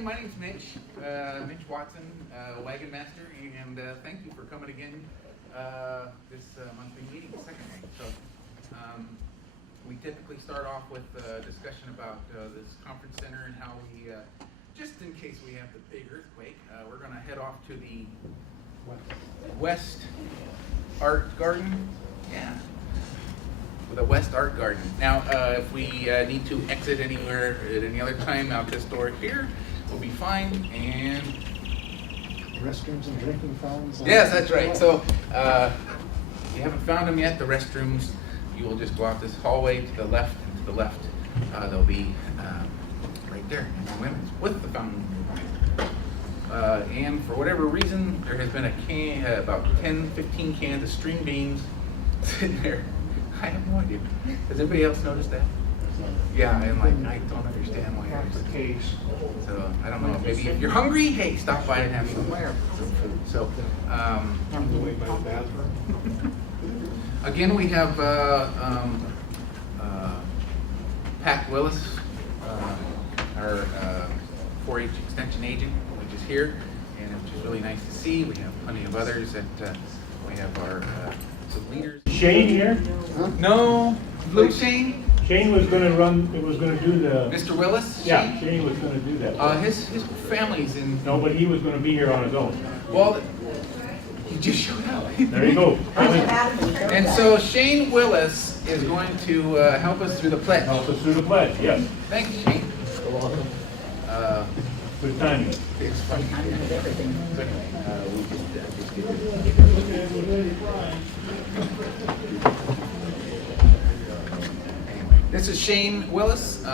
My name's Mitch, Mitch Watson, Wagon Master, and thank you for coming again this monthly meeting, second one. So we typically start off with a discussion about this conference center and how we, just in case we have the big earthquake, we're going to head off to the West Art Garden. Yeah. The West Art Garden. Now, if we need to exit anywhere at any other time out this door here, we'll be fine. And restrooms and drinking fountains. Yes, that's right. So, if you haven't found them yet, the restrooms, you will just go out this hallway to the left and to the left. They'll be right there in the women's with the fountain. And for whatever reason, there has been about 10, 15 cans of string beans sitting there. I have no idea. Has anybody else noticed that? Yeah, and I don't understand why there's a case. So I don't know. Maybe if you're hungry, hey, stop by and have some food. So again, we have Pat Willis, our 4-H extension agent, which is here, and which is really nice to see. We have plenty of others that we have our leaders. Shane here? Huh? No, Luke Shane. Shane was going to do the. Mr. Willis. Yeah, Shane was going to do that. His family's in. No, but he was going to be here on his own. Well, he just showed up. There you go. And so Shane Willis is going to help us through the pledge. Help us through the pledge, yes. Thank you, Shane. Good timing. It's funny. So anyway, we just get Anyway, this is Shane Willis.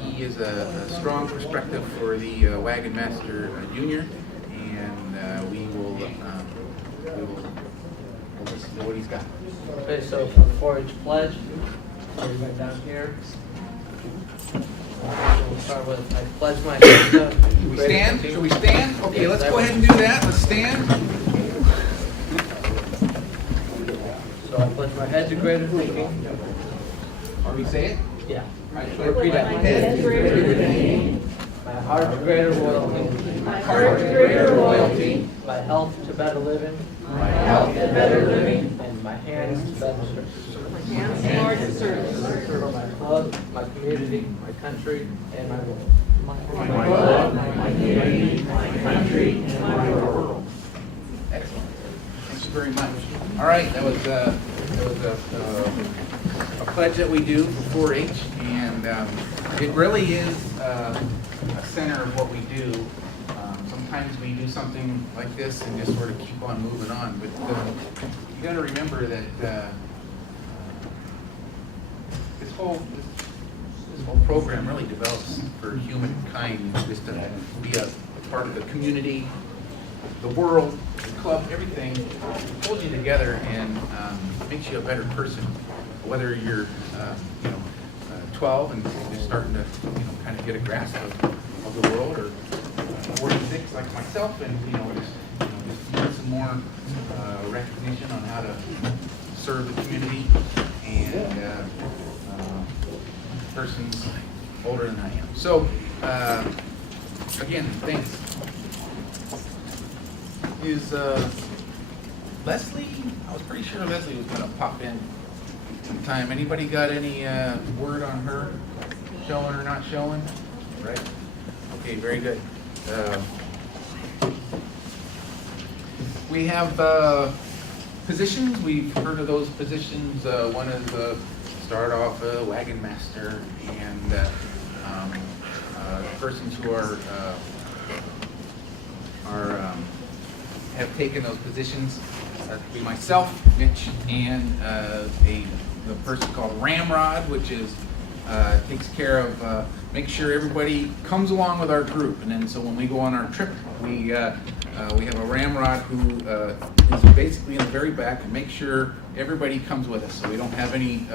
He is a strong perspective for the Wagon Master Junior, and we will listen to what he's got. Okay, so for the 4-H pledge, right down here. We'll start with, I pledge my allegiance. Should we stand? Should we stand? Okay, let's go ahead and do that. Let's stand. So I pledge my head to greater thinking. Or we say it? Yeah. All right, Repeat after me. My heart to greater loyalty. My heart to greater loyalty. My health to better living. My health to better living. And my hands to better service. Service. For my club, my community, my country, and my world. My club, my community, my country, and my world. Excellent. Thank you very much. All right, that was a pledge that we do for 4-H, and it really is a center of what we do. Sometimes we do something like this and just sort of keep on moving on, but you got to remember that this whole program really develops for humankind, just to be a part of the community, the world, the club, everything pulls you together and makes you a better person. Whether you're 12 and just starting to kind of get a grasp of the world, or 46 like myself, and just need some more recognition on how to serve the community, and persons older than I am. So again, thanks. Is Leslie? I was pretty sure Leslie was going to pop in sometime. Anybody got any word on her showing or not showing? Right? Okay, very good. We have positions. We've heard of those positions. One is start off Wagon Master, and persons who are have taken those positions. That could be myself, Mitch, and the person called Ramrod, which is takes care of make sure everybody comes along with our group. And then so when we go on our trip, we have a Ramrod who is basically in the very back and make sure everybody comes with us, so we don't have any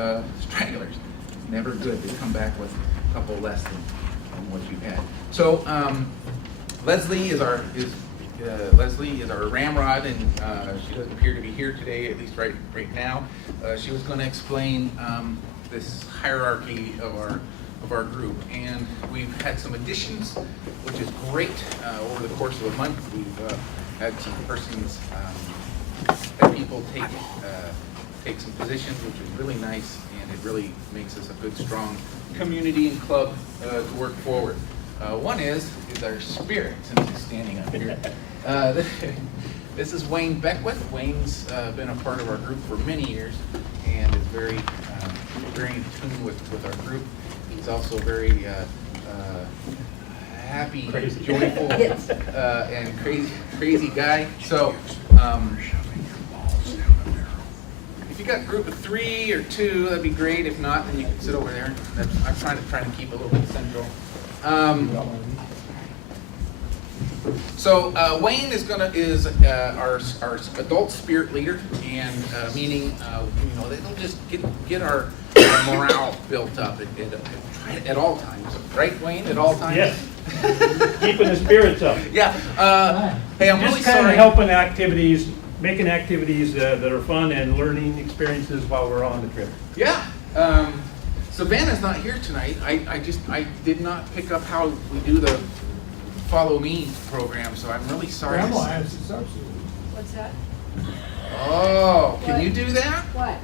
stragglers. It's never good to come back with a couple less than what you've had. So Leslie is our Ramrod, and she doesn't appear to be here today, at least right now. She was going to explain this hierarchy of our of our group, and we've had some additions, which is great. Over the course of a month, we've had some persons, that people take some positions, which is really nice, and it really makes us a good, strong community and club to work forward. One is our spirit, since he's standing up here. This is Wayne Beckwith. Wayne's been a part of our group for many years and is very in tune with our group. He's also very happy, joyful, and crazy guy. So, if you got a group of 3 or 2, that'd be great. If not, then you can sit over there. I'm trying to keep it a little bit central. So Wayne is our adult spirit leader, and meaning they'll just get our morale built up at all times, right, Wayne? At all times. Yes. Keeping the spirits up. Yeah. Hey, I'm Just really kind of sorry. helping activities, making activities that are fun and learning experiences while we're on the trip. Yeah. Savannah's not here tonight. I did not pick up how we do the Follow Me program, so I'm really sorry. What's that? Oh, can What? you do that? What?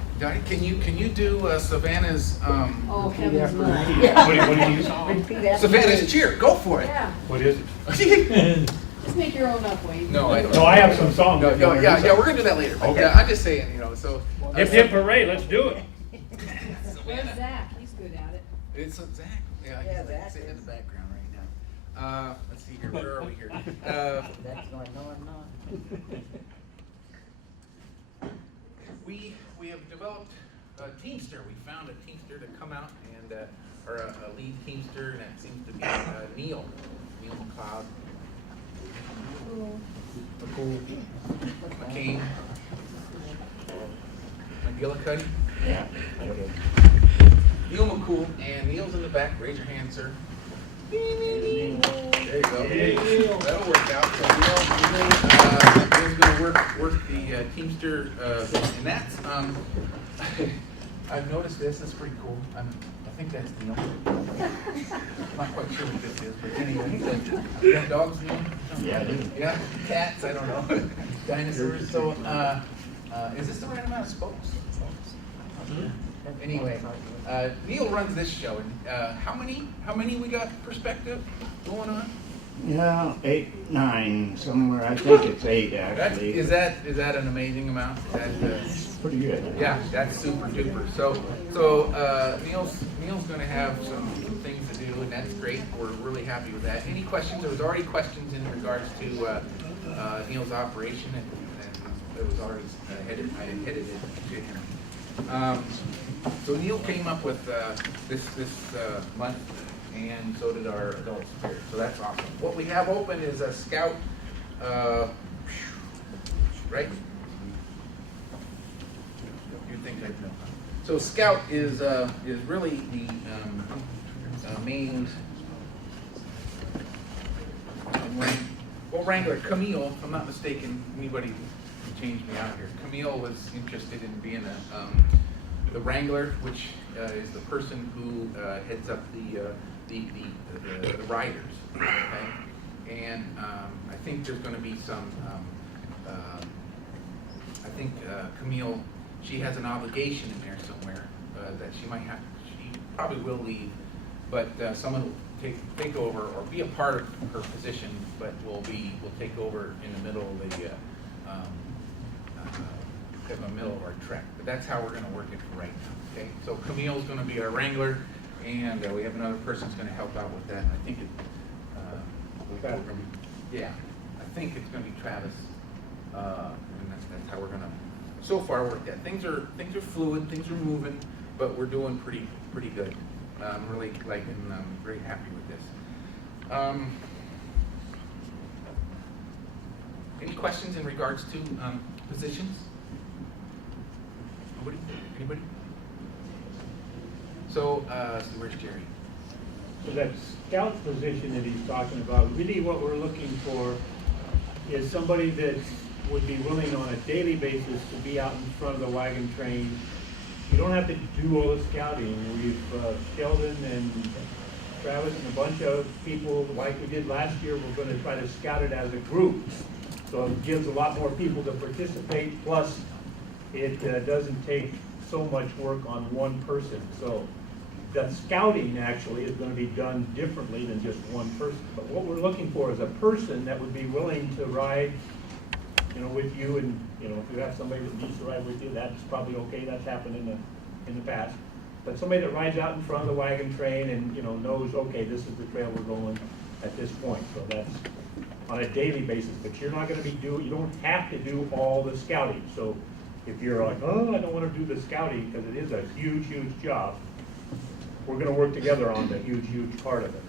Can you do Savannah's Oh, Kevin's mine. What do you use? Repeat after Savannah's me. cheer? Go for it. Yeah, What is it? just make your own up, Wade. No, I don't. No, I have some songs. No, yeah, we're gonna do that later. But, Okay. yeah, I'm just saying, so. Hip hip hooray, let's do it. Where's Zach? He's good at it. It's Zach. Yeah, Yeah, he's sitting in the background right now. Let's see here. Where are we here? That's going, no, I'm not. We have developed a Teamster. We found a Teamster to come out and or a lead Teamster, and that seems to be Neil McLeod. McCain. McGillicuddy. Yeah. Neil McCool, and Neil's in the back. Raise your hand, sir. There you go. Neil. That'll work out. So Neil's going to work the Teamster, and that's I've noticed this. That's pretty cool. I think that's Neil. Not quite sure what this is, but anyway. You have dogs, Neil? Yeah, I do. Yeah, cats. I don't know. Dinosaurs. So, is this the right amount of spokes? Anyway, Neil runs this show, and how many we got perspective going on? Yeah, 8, 9, somewhere. I think it's 8 actually. Is that an amazing amount? Pretty good. Yeah, that's super duper. So Neil's going to have some things to do, and that's great. We're really happy with that. Any questions? There was already questions in regards to Neil's operation, and it was already headed. I had headed it to him. So Neil came up with this month, and so did our adult spirit. So that's awesome. What we have open is a Scout, right? You think I know? So Scout is really the main. Wrangler Camille, if I'm not mistaken, anybody can change me out here. Camille was interested in being the Wrangler, which is the person who heads up the riders. Okay? And I think there's going to be some. I think Camille, she has an obligation in there somewhere that she might have. She probably will leave, but someone will take over or be a part of her position, but will take over in the middle of the middle of our trek. But that's how we're going to work it for right now. Okay, so Camille's going to be our Wrangler, and we have another person who's going to help out with that. I think I think it's going to be Travis, and that's how we're going to so far work that. Things are fluid, things are moving, but we're doing pretty good. I'm really liking, I'm very happy with this. Any questions in regards to positions? Nobody? Anybody? So, where's Jerry? So that scout position that he's talking about, really what we're looking for is somebody that would be willing on a daily basis to be out in front of the wagon train you don't have to do all the scouting. We've, Sheldon and Travis and a bunch of people, like we did last year, we're gonna try to scout it as a group. So it gives a lot more people to participate, plus it doesn't take so much work on one person. So the scouting actually is gonna be done differently than just one person. But what we're looking for is a person that would be willing to ride, you know, with you, and, you know, if you have somebody that needs to ride with you, that's probably okay, that's happened in the past. But somebody that rides out in front of the wagon train and, you know, knows, okay, this is the trail we're going at this point. So that's on a daily basis, but you're not gonna be you don't have to do all the scouting. So if you're like, oh, I don't wanna do the scouting, because it is a huge, huge job, we're gonna work together on the huge, huge part of it.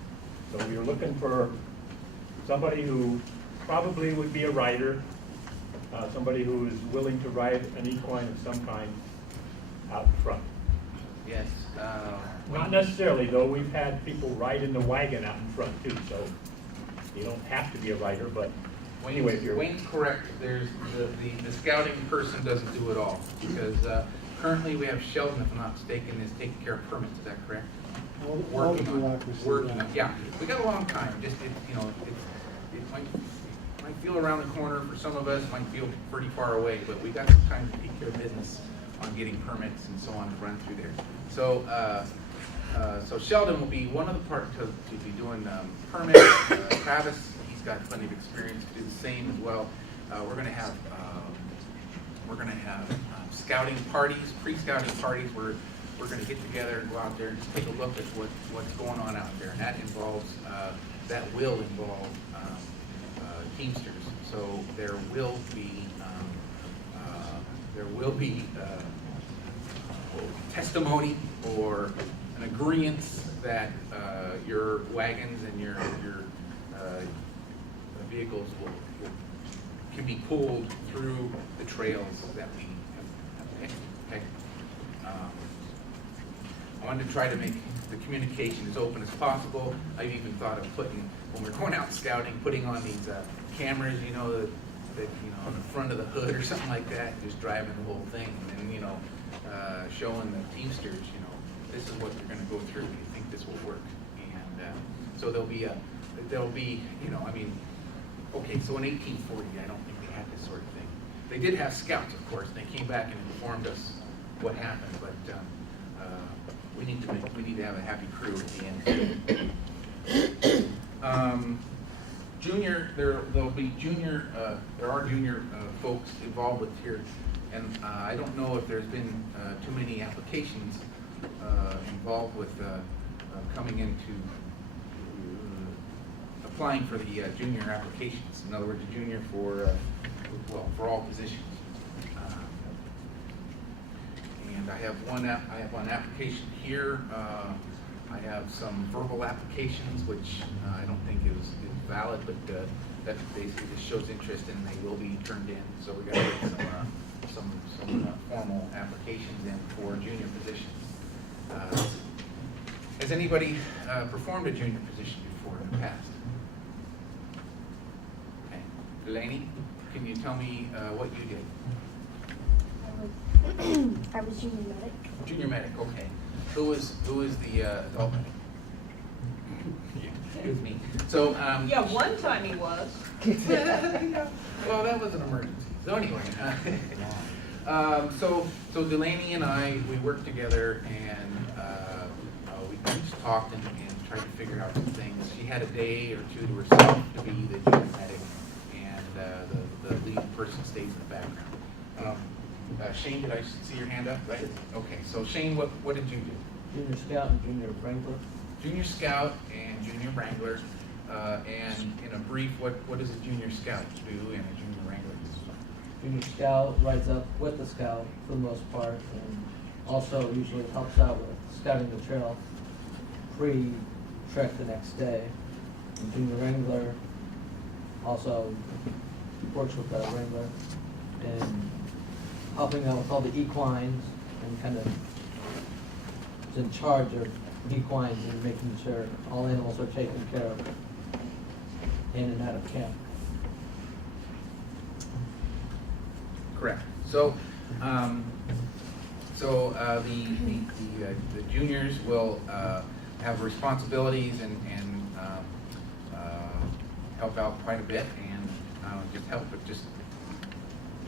So you're looking for somebody who probably would be a rider, somebody who is willing to ride an equine of some kind out in front. Yes. Not necessarily, though. We've had people ride in the wagon out in front too, so you don't have to be a rider, but anyway, if you're. Wayne's correct, there's, the scouting person doesn't do it all, because currently we have Sheldon, if I'm not mistaken, is taking care of permits, is that correct? All the Working on, bureaucracy, working yeah. on, yeah, we got a long time, just, you know, it might feel around the corner for some of us, might feel pretty far away, but we got some time to take care of business on getting permits and so on to run through there. So, so Sheldon will be one of the parts to be doing permits. Travis, he's got plenty of experience to do the same as well. We're gonna have scouting parties, pre-scouting parties, where we're gonna get together and go out there and just take a look at what's going on out there, and that involves that will involve Teamsters. So there will be testimony or an agreement that your wagons and your vehicles can be pulled through the trails that we have picked. Okay. I wanted to try to make the communication as open as possible. I've even thought of putting, when we're going out scouting, putting on these cameras, you know, that you know, on the front of the hood or something like that, just driving the whole thing, and then, you know, showing the Teamsters, you know, this is what you're going to go through. Do you think this will work? And so there'll be, you know, I mean, okay, so in 1840, I don't think they had this sort of thing. They did have scouts, of course, and they came back and informed us what happened, but we need to have a happy crew at the end. Junior, there'll be junior, there are junior folks involved with here, and I don't know if there's been too many applications involved with coming into applying for the junior applications. In other words, a junior for for all positions. And I have one application here. I have some verbal applications, which I don't think is valid, but that basically just shows interest, and they will be turned in. So we're going to get some formal applications in for junior positions. Has anybody performed a junior position before in the past? Okay. Delaney, can you tell me what you did? I was junior medic. Junior medic, okay. Who was the adult medic? Excuse me. So Yeah, one time he was. well, that was an emergency. So anyway, so Delaney and I, we worked together, and we just talked and tried to figure out some things. She had a day or two to herself to be the junior medic, and the lead person stays in the background. Shane, did I see your hand up? Right. Okay. So Shane, what did you do? Junior Scout and Junior Wrangler. Junior Scout and Junior Wrangler. And in a brief, what does a Junior Scout do and a Junior Wrangler do? Junior Scout rides up with the Scout for the most part, and also usually helps out with scouting the trail pre-trek the next day. And Junior Wrangler also works with the Wrangler and helping out with all the equines, and kind of is in charge of equines and making sure all animals are taken care of in and out of camp. So the juniors will have responsibilities and help out quite a bit, and just help, but just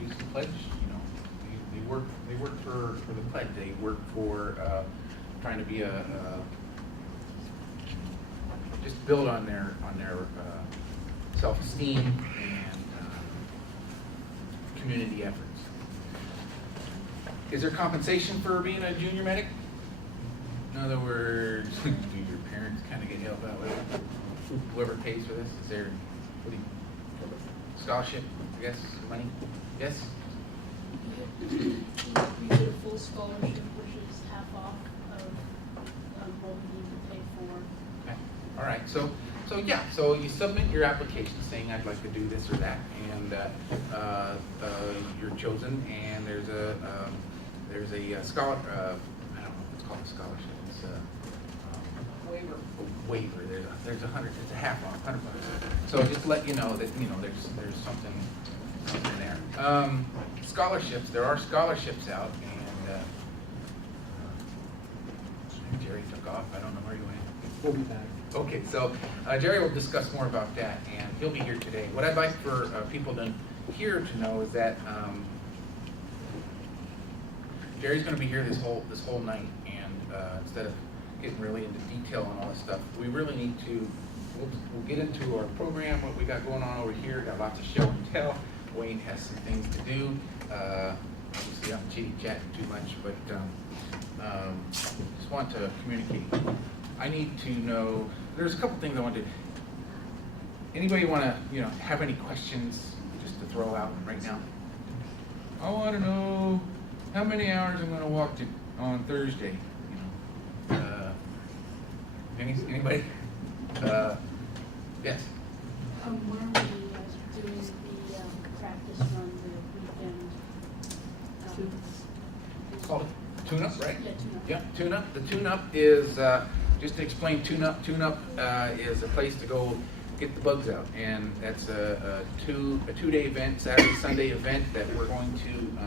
use the pledge. You know, they work for the pledge. They work for trying to be just build on their self-esteem and community efforts. Is there compensation for being a junior medic? In other words, do your parents kind of get help out with it? Whoever pays for this, is there, what do you, scholarship, I guess, money? Yes? You get a full scholarship, which is half off of what we need to pay for. Okay. All right, so yeah, so you submit your application saying I'd like to do this or that, and you're chosen, and there's a scholar, I don't know if it's called a scholarship, it's a Waiver. waiver. There's it's a half off, $100. So just to let you know that, you know, there's something there. Scholarships, there are scholarships out, and Jerry took off, I don't know where he went. We'll be back. Okay, so Jerry will discuss more about that, and he'll be here today. What I'd like for people to hear to know is that Jerry's going to be here this whole night, and instead of getting really into detail on all this stuff, we really need to. We'll get into our program, what we got going on over here. Got lots of show and tell. Wayne has some things to do. Obviously, I'm chitty-chatting too much, but just want to communicate. I need to know. There's a couple things I want to. Anybody want to, have any questions just to throw out right now? I want to know how many hours I'm going to walk on Thursday. Anybody? Yes. Where are we doing the practice run the weekend? It's called tune-up, right? Yeah, tune-up. Yeah, tune-up. The tune-up is, just to explain tune-up is a place to go get the bugs out. And that's a two-day event, Saturday, Sunday event that we're going to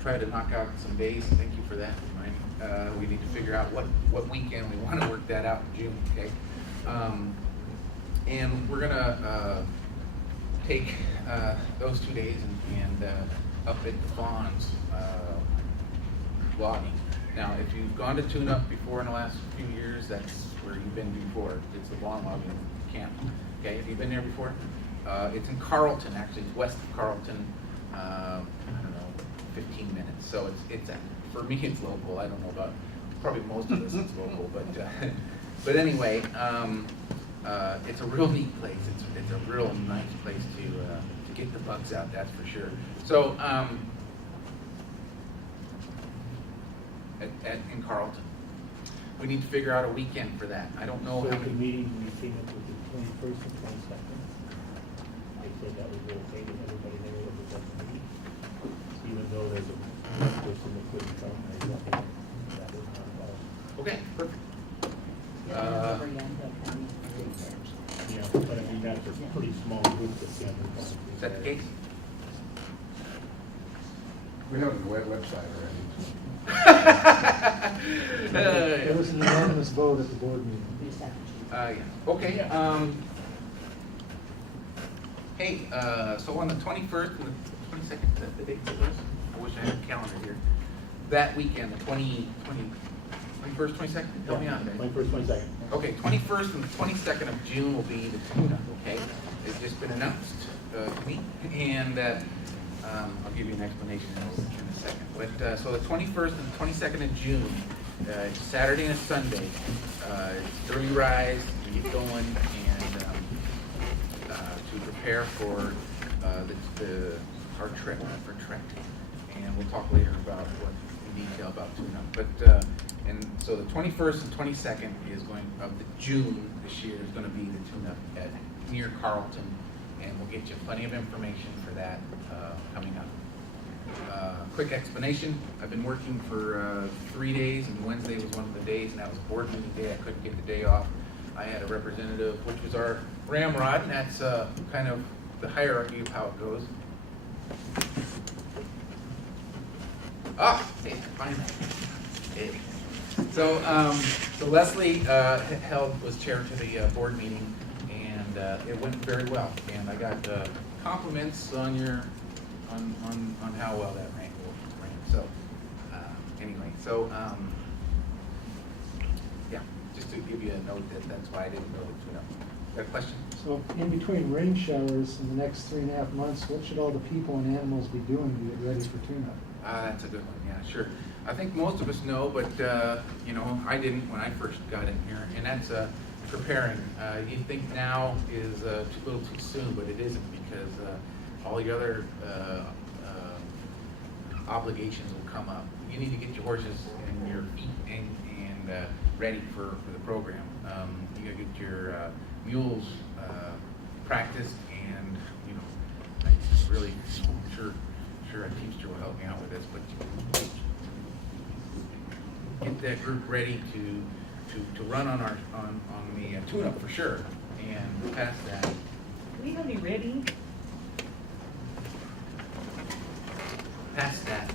try to knock out some days. Thank you for that. We need to figure out what weekend we want to work that out in June, okay? And we're gonna take those 2 days and up at the Vaughn's lobby. Now, if you've gone to tune-up before in the last few years, that's where you've been before. It's the Vaughn lobby camp. Okay, have you been there before? It's in Carlton, actually. It's west of Carlton. I don't know, 15 minutes. So it's for me, it's local. I don't know about probably most of us. It's local, but anyway, it's a real neat place. It's a real nice place to get the bugs out. That's for sure. So in Carlton, we need to figure out a weekend for that. I don't know So how the many. meeting, we came up with the 21st and 22nd. They said that was okay with everybody there that was at the meeting. Even though there's a person that couldn't come, that was not allowed. Okay, perfect. Yeah, but I mean, that's a pretty small group that's gathered. Is that the case? We have it on the website already. It was an unanimous vote at the board meeting. Yeah. Okay. Hey, so on the 21st and the 22nd, is that the date for this? I wish I had a calendar here. That weekend, the 21st, 22nd? Help me out, guys. 21st, 22nd. Okay, 21st and the 22nd of June will be the tune-up, okay? It's just been announced to me, and I'll give you an explanation in a second. But so the 21st and the 22nd of June, it's Saturday and a Sunday. It's early rise, we get going, and to prepare for our trip, for Trek. And we'll talk later about what in detail about tune-up. But and so the 21st and 22nd of June this year is going to be the tune-up at near Carlton, and we'll get you plenty of information for that coming up. Quick explanation: I've been working for 3 days, and Wednesday was one of the days, and that was board meeting day. I couldn't get the day off. I had a representative, which was our ramrod, and that's kind of the hierarchy of how it goes. Ah, hey, finally. Hey. So, so Leslie was chair to the board meeting, and it went very well. And I got compliments on your on how well that ran. So anyway, so yeah, just to give you a note that's why I didn't really tune up. Got a question? So in between rain showers in the next 3.5 months, what should all the people and animals be doing to get ready for tune-up? That's a good one, yeah, sure. I think most of us know, but, you know, I didn't when I first got in here, and that's preparing. You think now is a little too soon, but it isn't, because all the other obligations will come up. You need to get your horses and your feet and ready for the program. You gotta get your mules practiced, and, you know, I really, I'm sure our teacher will help me out with this, but get that group ready to run on the tune-up for sure, and past that. Do we have any ready? Past that,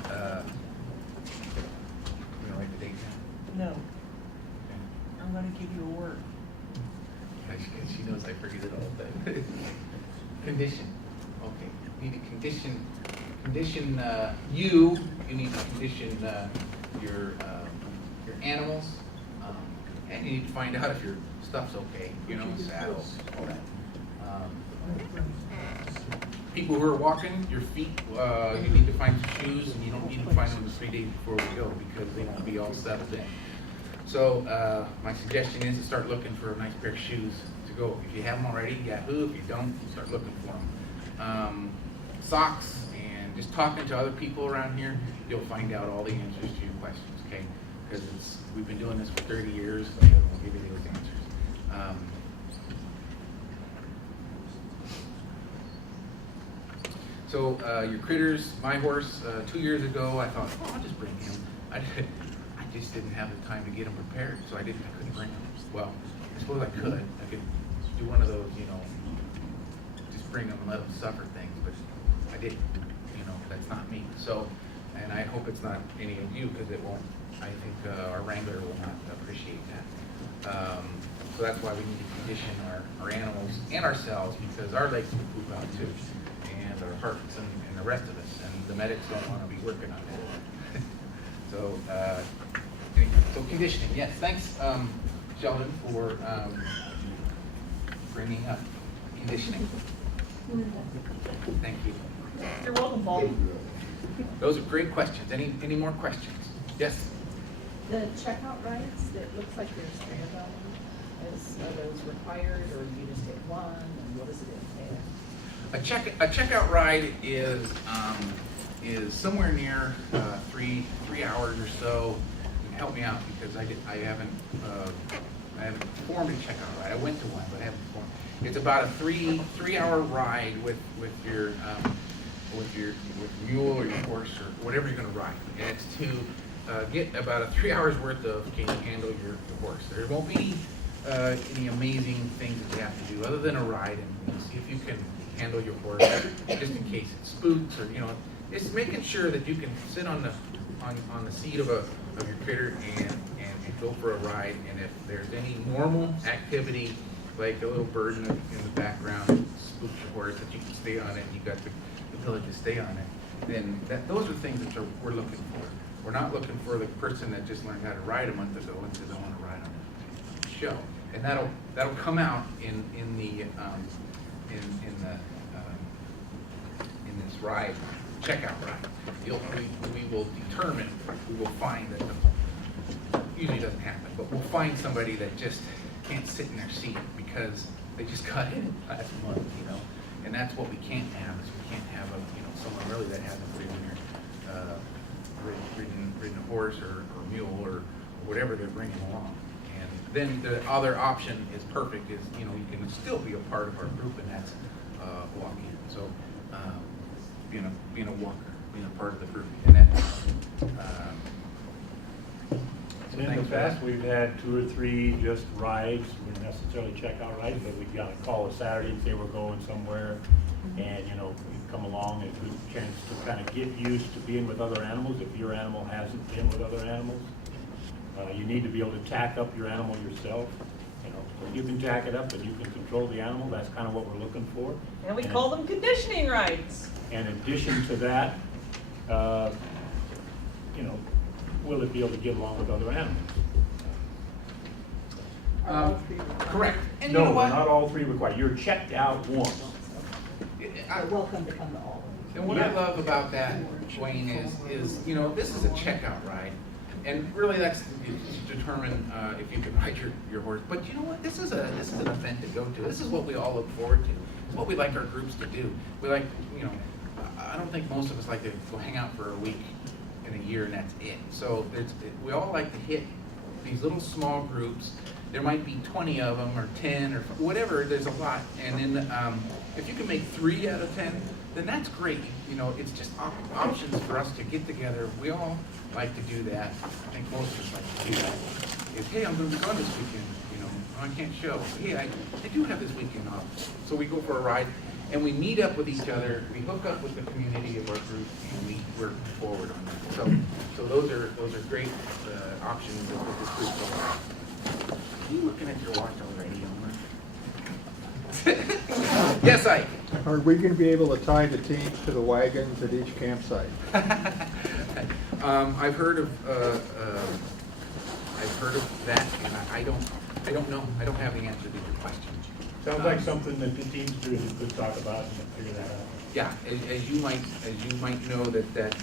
you know, write the date down. No. I'm gonna give you a word. Okay. She knows I forget it all the time. Condition. Okay. You need to condition you need to condition your animals, and you need to find out if your stuff's okay, you know, saddles, all that. People who are walking, your feet, you need to find some shoes, and you don't need to find them 3 days before we go, because they won't be all settled in. So my suggestion is to start looking for a nice pair of shoes to go. If you have them already, yahoo! If you don't, start looking for them. Socks, and just talking to other people around here, you'll find out all the answers to your questions, okay? Because we've been doing this for 30 years, so I'll give you those answers. So your critters, my horse, 2 years ago, I thought, oh, I'll just bring him. I just didn't have the time to get him prepared, so I couldn't bring him. Well, I suppose I could. I could do one of those, you know, just bring him and let him suffer things, but I didn't. You know, that's not me. So, and I hope it's not any of you, because it won't. I think our wrangler will not appreciate that. So that's why we need to condition our animals and ourselves, because our legs will poop out too, and our hearts and the rest of us, and the medics don't want to be working on that. So, anyway, so conditioning, yes. Thanks, Sheldon, for bringing up conditioning. Thank you. You're welcome, Paul. Those are great questions. Any more questions? Yes? The checkout rides, it looks like there's 3 of them. Are those required, or you just take one, and what does it entail? A checkout ride is somewhere near 3 hours or so. Help me out, because I haven't performed a checkout ride. I went to one, but I haven't performed. It's about a 3-hour ride with your mule or your horse or whatever you're going to ride, and it's to get about a 3 hours worth of can you handle your horse. There won't be any amazing things that you have to do other than a ride and see if you can handle your horse, just in case it spooks, or, you know, it's making sure that you can sit on the seat of your critter and go for a ride. And if there's any normal activity, like a little bird in the background spooks your horse, that you can stay on it, you got the ability to stay on it, then those are things that we're looking for. We're not looking for the person that just learned how to ride a month ago and says, I want to ride on the show. And that'll come out in this ride, checkout ride. We will determine, we will find that usually doesn't happen, but we'll find somebody that just can't sit in their seat because they just got in last month, you know. And that's what we can't have, is we can't have someone really that hasn't ridden a horse or mule or whatever they're bringing along. And then the other option is perfect, is you can still be a part of our group, and that's walking. So being a walker, being a part of the group, and that So And in thanks the for that. past, we've had 2 or 3 just rides, we didn't necessarily check out rides, but we'd got a call a Saturday and say we're going somewhere. And, you know, we'd come along, and a good chance to kind of get used to being with other animals, if your animal hasn't been with other animals. You need to be able to tack up your animal yourself, you know, if you can tack it up and you can control the animal, that's kind of what we're looking for. And we call them conditioning rides. In addition to that, you know, will it be able to get along with other animals? Correct. And you know No, what? not all 3 required. You're checked out once. You're welcome to come to all of them. And what I love about that, Wayne, is, you know, this is a checkout ride. And really that's to determine if you can ride your horse. But you know what? This is an event to go to. This is what we all look forward to. It's what we like our groups to do. We like, you know, I don't think most of us like to go hang out for a week in a year and that's it. So we all like to hit these little small groups. There might be 20 of them or 10 or whatever, there's a lot. And then if you can make 3 out of 10, then that's great. You know, it's just options for us to get together. We all like to do that. I think most of us like to do that. Is, hey, I'm going to be gone this weekend. You know, I can't show. Hey, I do have this weekend off. So we go for a ride and we meet up with each other. We hook up with the community of our group and we work forward on that. So those are great options with this group. So, are you looking at your watch already, Elmer? Yes, Ike. Are we going to be able to tie the teams to the wagons at each campsite? I've heard of that, and I don't know. I don't have the answer to your question. Sounds like something that the teamsters could talk about and figure that out. Yeah, as you might know that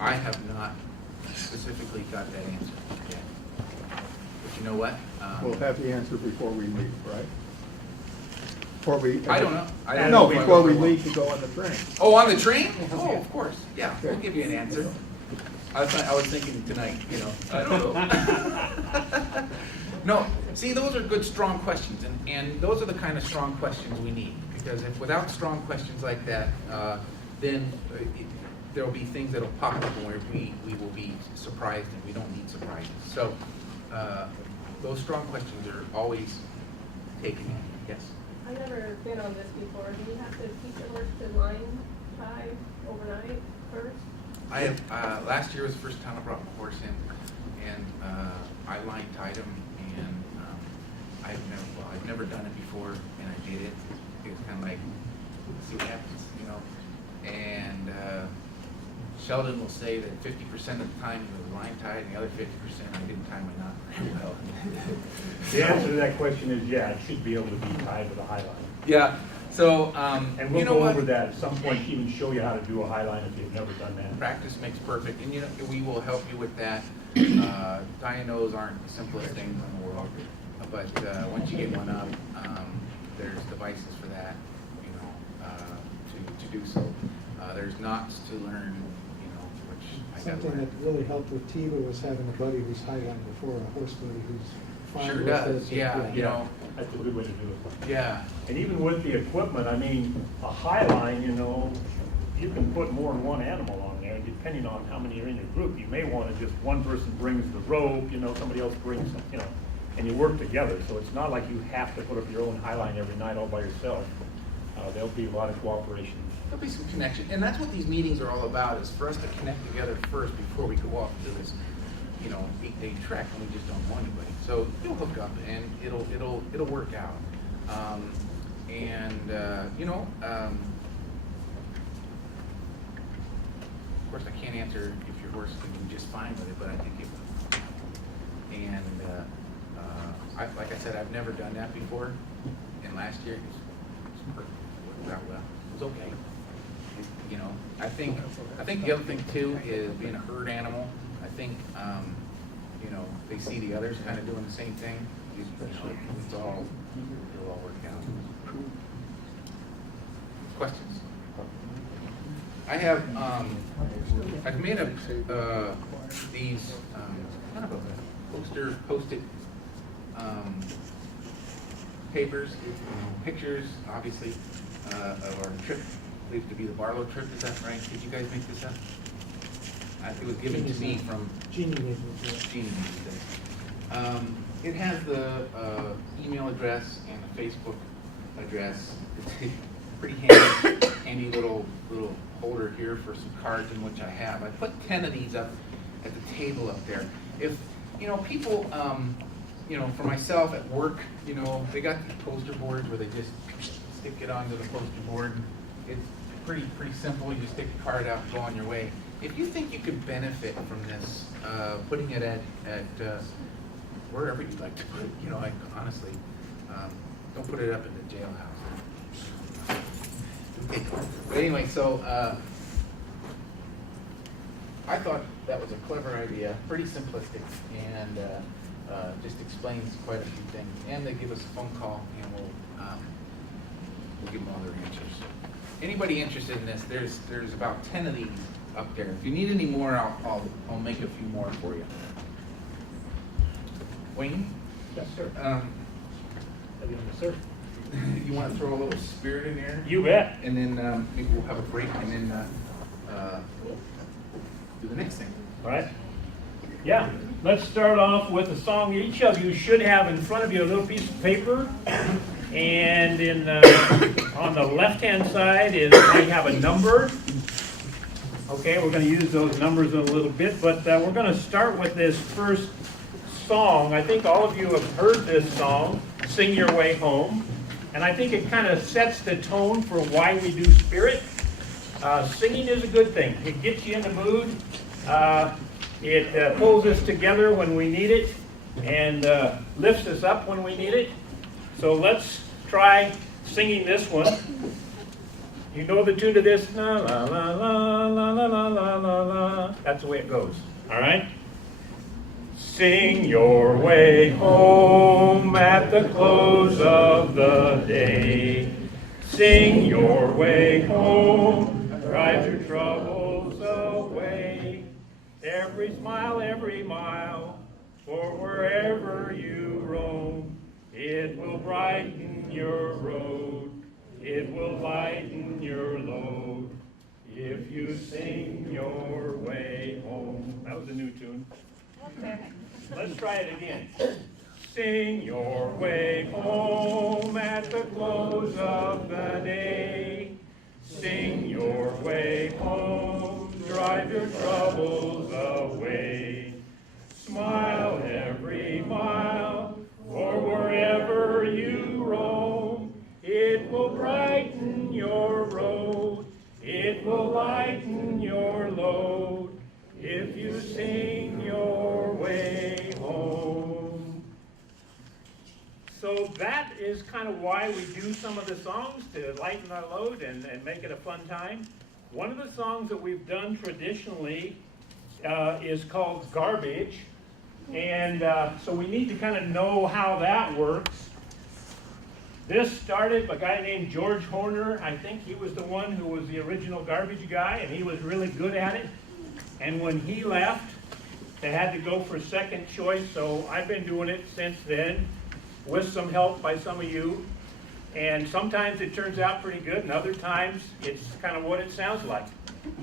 I have not specifically got that answer yet. But you know what? We'll have the answer before we leave, right? Before we. I don't know. I don't No, know if I before we will. leave to go on the train. Oh, on the train? Oh, of course. Yeah, we'll give you an answer. I was thinking tonight, you know, I don't know. No, see, those are good, strong questions, and those are the kind of strong questions we need. Because if without strong questions like that, then there will be things that will pop up where we will be surprised, and we don't need surprises. So those strong questions are always taken in. Yes? I've never been on this before. Do you have to teach a horse to line tie overnight first? I have, last year was the first time I brought my horse in, and I line tied him, and I've never done it before, and I did it. It was kind of like, see what happens, you know. And Sheldon will say that 50% of the time it was line tied, and the other 50% I didn't tie my knot very well. The answer to that question is, yeah, it should be able to be tied with a high line. Yeah, so, And we'll you know go what? over that at some point, even show you how to do a high line if you've never done that. Practice makes perfect, and you know, we will help you with that. Tying those aren't the simplest things in the world, but once you get one up, there's devices for that, you know, to do so. There's knots to learn, you know, which I got to Something that learn. really helped with Tiva was having a buddy who's highline before, a horse buddy who's fine Sure with does, it. yeah, you know, That's a good way to do it. yeah. And even with the equipment, I mean, a high line, you know, you can put more than one animal on there, and depending on how many are in your group, you may want to just, one person brings the rope, you know, somebody else brings, you know, and you work together. So it's not like you have to put up your own high line every night all by yourself. There'll be a lot of cooperation. There'll be some connection, and that's what these meetings are all about, is for us to connect together first before we go off to this, you know, 8-day trek, and we just don't know anybody. So you'll hook up, and it'll work out. You know, of course, I can't answer if your horse is going to be just fine with it, but I think it will. And like I said, I've never done that before, and last year it was perfect. It worked out well. It was okay. You know, I think the other thing too is being a herd animal. I think you know, they see the others kind of doing the same thing. You know, it'll all work out. Questions? I have I've made up these kind of a post-it papers, pictures, obviously, of our trip. It to be the Barlow trip. Is that right? Did you guys make this up? It was given to me from Jeannie gave me to it. Jeannie needs it. It has the email address and the Facebook address. It's a pretty handy little holder here for some cards in which I have. I put 10 of these up at the table up there. If, people, for myself at work, they got these poster boards where they just stick it onto the poster board. It's pretty simple. You just take a card out and go on your way. If you think you could benefit from this, putting it at wherever you'd like to put it, like honestly, don't put it up in the jailhouse. Okay. But anyway, so I thought that was a clever idea, pretty simplistic, and just explains quite a few things. And they give us a phone call, and we'll give them all their answers. Anybody interested in this? There's about 10 of these up there. If you need any more, I'll make a few more for you. Wayne? Yes, sir. Yes, sir. You want to throw a little spirit in there? You bet. And then maybe we'll have a break and then do the next thing. All right. Yeah, let's start off with a song. Each of you should have in front of you a little piece of paper. And on the left-hand side might have a number. Okay, we're going to use those numbers in a little bit, but we're going to start with this first song. I think all of you have heard this song, Sing Your Way Home. And I think it kind of sets the tone for why we do Spirit. Singing is a good thing. It gets you in the mood. It pulls us together when we need it and lifts us up when we need it. So let's try singing this one. You know the tune to this? La la la la la la la la la la. That's the way it goes. All right? Sing your way home at the close of the day. Sing your way home, drive your troubles away. Every smile, every mile, for wherever you roam, it will brighten your road, it will lighten your load, if you sing your way home. That was a new tune. Okay. Let's try it again. Sing your way home at the close of the day. Sing your way home, drive your troubles away. Smile every mile, for wherever you roam, it will brighten your road, it will lighten your load, if you sing your way home. So that is kind of why we do some of the songs, to lighten our load and make it a fun time. One of the songs that we've done traditionally is called Garbage. And so we need to kind of know how that works. This started by a guy named George Horner. I think he was the one who was the original garbage guy, and he was really good at it. And when he left, they had to go for second choice, so I've been doing it since then, with some help by some of you. And sometimes it turns out pretty good, and other times it's kind of what it sounds like,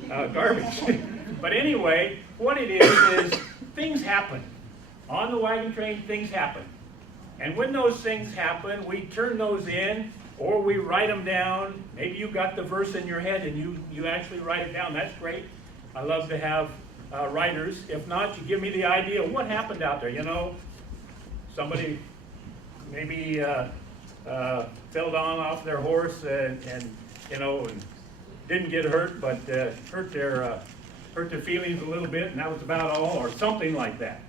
garbage. But anyway, what it is things happen. On the wagon train, things happen. And when those things happen, we turn those in, or we write them down. Maybe you got the verse in your head and you actually write it down. That's great. I love to have writers. If not, you give me the idea of what happened out there. Somebody maybe fell down off their horse and didn't get hurt, but hurt their feelings a little bit, and that was about all, or something like that.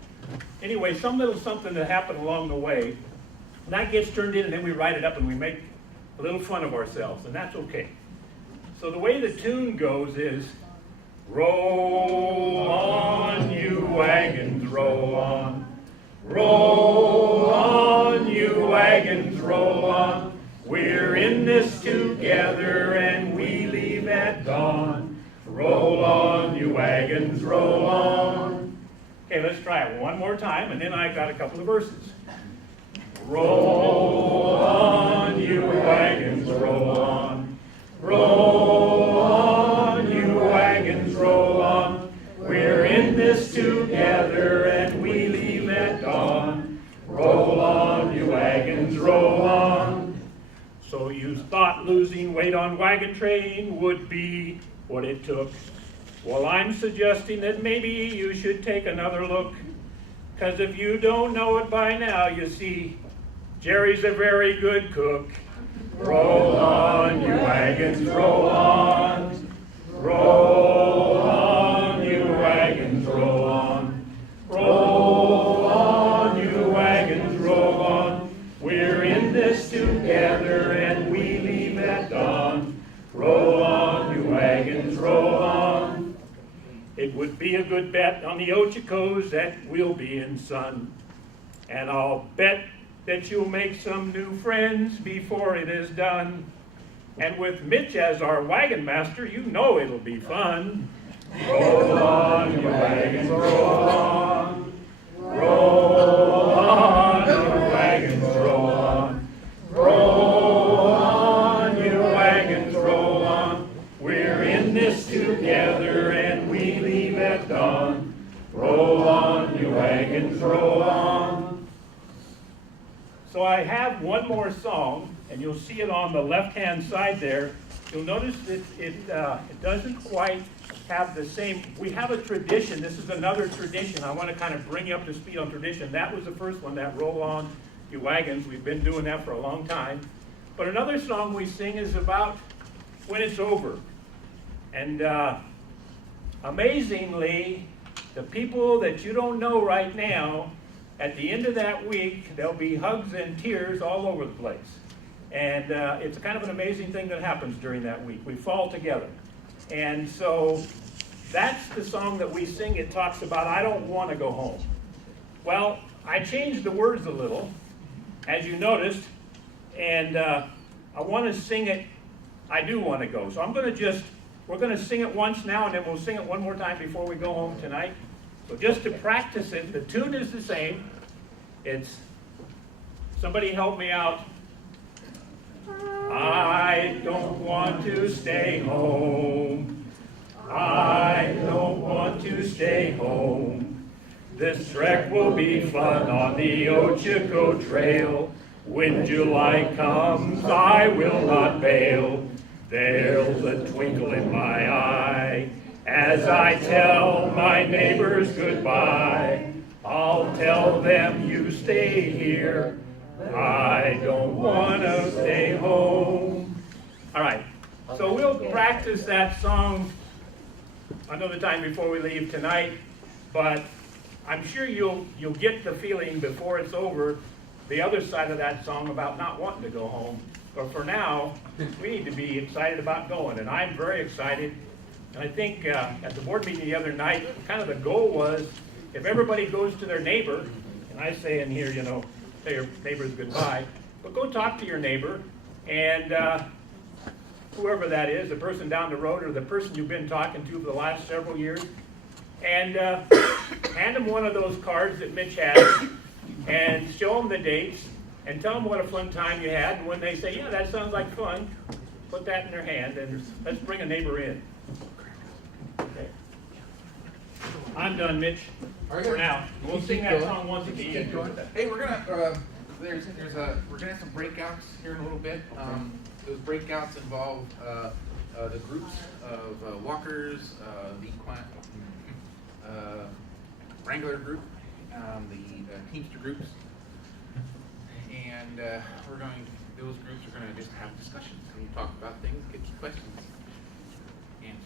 Anyway, some little something that happened along the way, and that gets turned in, and then we write it up and we make a little fun of ourselves, and that's okay. So the way the tune goes is, roll on, you wagons, roll on. Roll on, you wagons, roll on. We're in this together and we leave at dawn. Roll on, you wagons, roll on. Okay, let's try it one more time, and then I got a couple of verses. Roll on, you wagons, roll on. Roll on, you wagons, roll on. We're in this together So you thought losing weight on Wagon Train would be what it took. Well, I'm suggesting that maybe you should take another look. Because if you don't know it by now, you see, Jerry's a very good cook. Roll on, you wagons, roll on. Roll on, you wagons, roll on. Roll on, you wagons, roll on. We're in this together and we leave at dawn. Roll on, you wagons, roll on. It would be a good bet on the Ochicos that we'll be in sun. And I'll bet that you'll make some new friends before it is done. And with Mitch as our wagon master, you know it'll be fun. Roll on, you wagons, roll on. Roll on, you wagons, roll on. Roll on, you wagons, roll on. We're in this together and we leave at dawn. Roll on, you wagons, roll on. So I have one more song, and you'll see it on the left-hand side there. You'll notice that it doesn't quite have the same, we have a tradition. This is another tradition. I want to kind of bring you up to speed on tradition. That was the first one, that Roll On, You Wagons. We've been doing that for a long time. But another song we sing is about when it's over. And amazingly, the people that you don't know right now, at the end of that week, there'll be hugs and tears all over the place. And it's kind of an amazing thing that happens during that week. We fall together. And so that's the song that we sing. It talks about, I don't want to go home. Well, I changed the words a little, as you noticed, and I want to sing it, I do want to go. So we're going to sing it once now, and then we'll sing it one more time before we go home tonight. So just to practice it, the tune is the same. It's, somebody help me out. I don't want to stay home. I don't want to stay home. This trek will be fun on the Ochico Trail. When July comes, I will not bail. There's a twinkle in my eye as I tell my neighbors goodbye. I'll tell them you stay here. I don't want to stay home. All right, so we'll practice that song another time before we leave tonight, but I'm sure you'll get the feeling before it's over, the other side of that song about not wanting to go home. But for now, we need to be excited about going, and I'm very excited. And I think at the board meeting the other night, kind of the goal was, if everybody goes to their neighbor, and I say in here, say your neighbors goodbye, but go talk to your neighbor, and whoever that is, the person down the road or the person you've been talking to for the last several years, and hand them one of those cards that Mitch has, and show them the dates, and tell them what a fun time you had, and when they say, yeah, that sounds like fun, put that in their hand, and let's bring a neighbor in. Okay. I'm done, Mitch, for now. We'll sing that song once again. Hey, we're gonna we're gonna have some breakouts here in a little bit. Those breakouts involve the groups of walkers, the Wrangler group, the Teamster groups, and those groups are gonna just have discussions and talk about things, get your questions answered.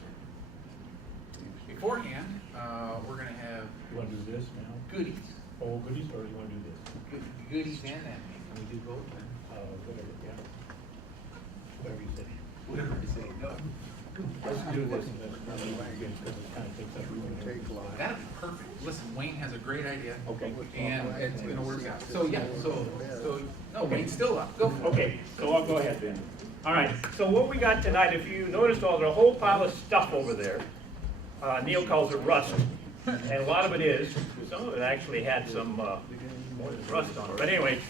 Beforehand, we're gonna have You want to do this now? goodies. Oh, goodies, or you want to do this? Goodies and that. Can we do both then? Whatever, yeah. Whatever you say. Whatever you say, no. Let's do this, and then because it kind of takes up room. That'd be perfect. Listen, Wayne has a great idea. Okay. And it's gonna work out. So, yeah, no, Wayne's still up. Go for it. Okay, so I'll go ahead then. All right, so what we got tonight, if you noticed, there's a whole pile of stuff over there. Neil calls it rust, and a lot of it is. Some of it actually had some more than rust on it. But anyway,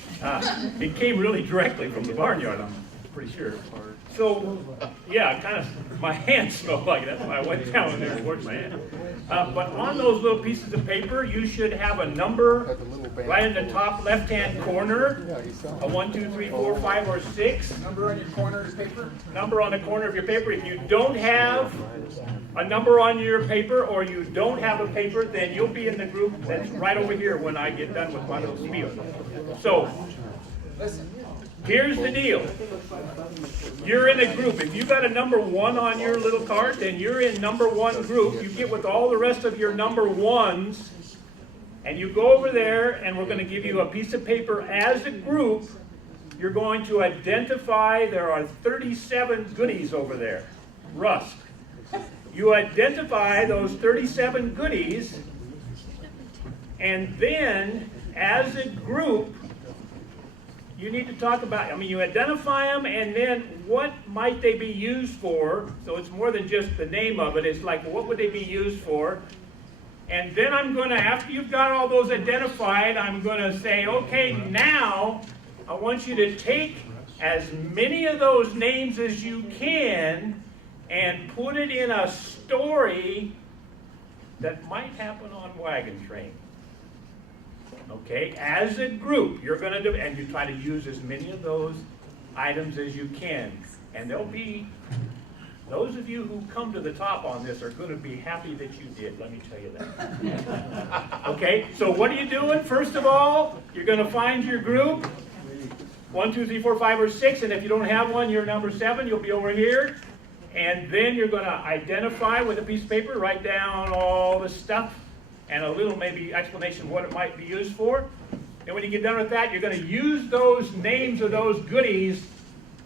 it came really directly from the barnyard. pretty sure. So, yeah, kind of, my hands smell like it, that's why I went down there and washed my hands. But on those little pieces of paper, you should have a number right in the top left-hand corner. A 1, 2, 3, 4, 5, or 6. Number on your corner of the paper? Number on the corner of your paper. If you don't have a number on your paper, or you don't have a paper, then you'll be in the group that's right over here when I get done with my little spiel. So, here's the deal. You're in a group. If you got a number 1 on your little card, then you're in number 1 group. You get with all the rest of your number 1s, and you go over there, and we're going to give you a piece of paper as a group. You're going to identify, there are 37 goodies over there. Rust. You identify those 37 goodies, and then, as a group, you need to talk about, you identify them, and then what might they be used for? So it's more than just the name of it. It's like, what would they be used for? And then I'm going to, after you've got all those identified, I'm going to say, okay, now I want you to take as many of those names as you can and put it in a story that might happen on Wagon Train. Okay, as a group, you're going to do, and you try to use as many of those items as you can. And there'll be, those of you who come to the top on this are going to be happy that you did, let me tell you that. Okay, so what are you doing? First of all, you're going to find your group, 1, 2, 3, 4, 5, or 6, and if you don't have one, you're number 7, you'll be over here. And then you're going to identify with a piece of paper, write down all the stuff, and a little maybe explanation what it might be used for. And when you get done with that, you're going to use those names of those goodies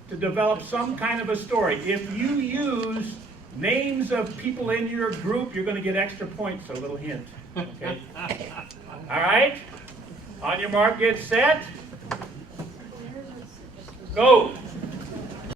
to develop some kind of a story. If you use names of people in your group, you're going to get extra points, a little hint. Okay? All right? On your mark, get set. Go.